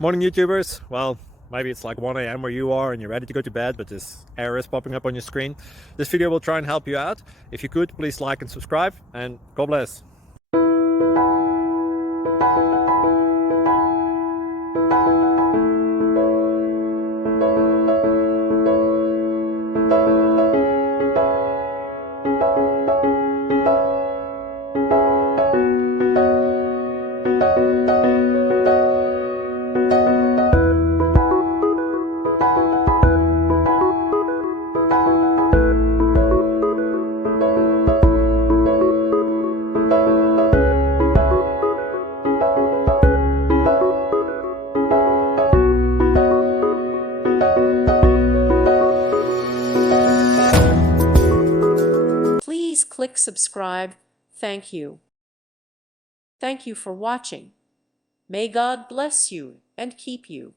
Morning YouTubers. Well, maybe it's like 1 a.m. where you are and you're ready to go to bed, but this error is popping up on your screen. This video will try and help you out. If you could, please like and subscribe, and God bless. Please click subscribe. Thank you. Thank you for watching. May God bless you and keep you.